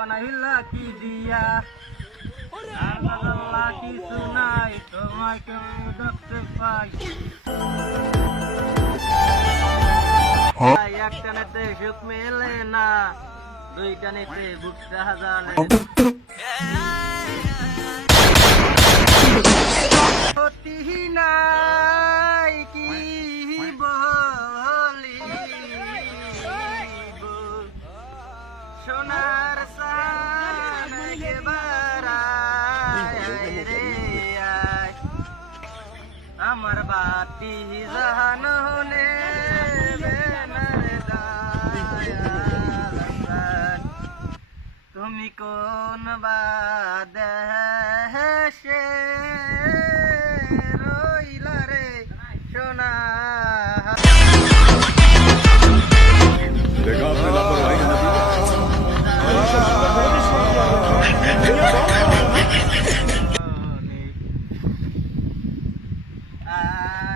বানাইলা কি দিয়া। আর কিছু নাই তোমাকে দেখতে পাই। ভাই, এক টানেতে সুখ মেলে না দুই টানেতে বুকটা হাজালে নাই কি সোনার সান আমার বাতি জাহাননে তুমি কোন বাদেশে রইলা রে সোনা Bye.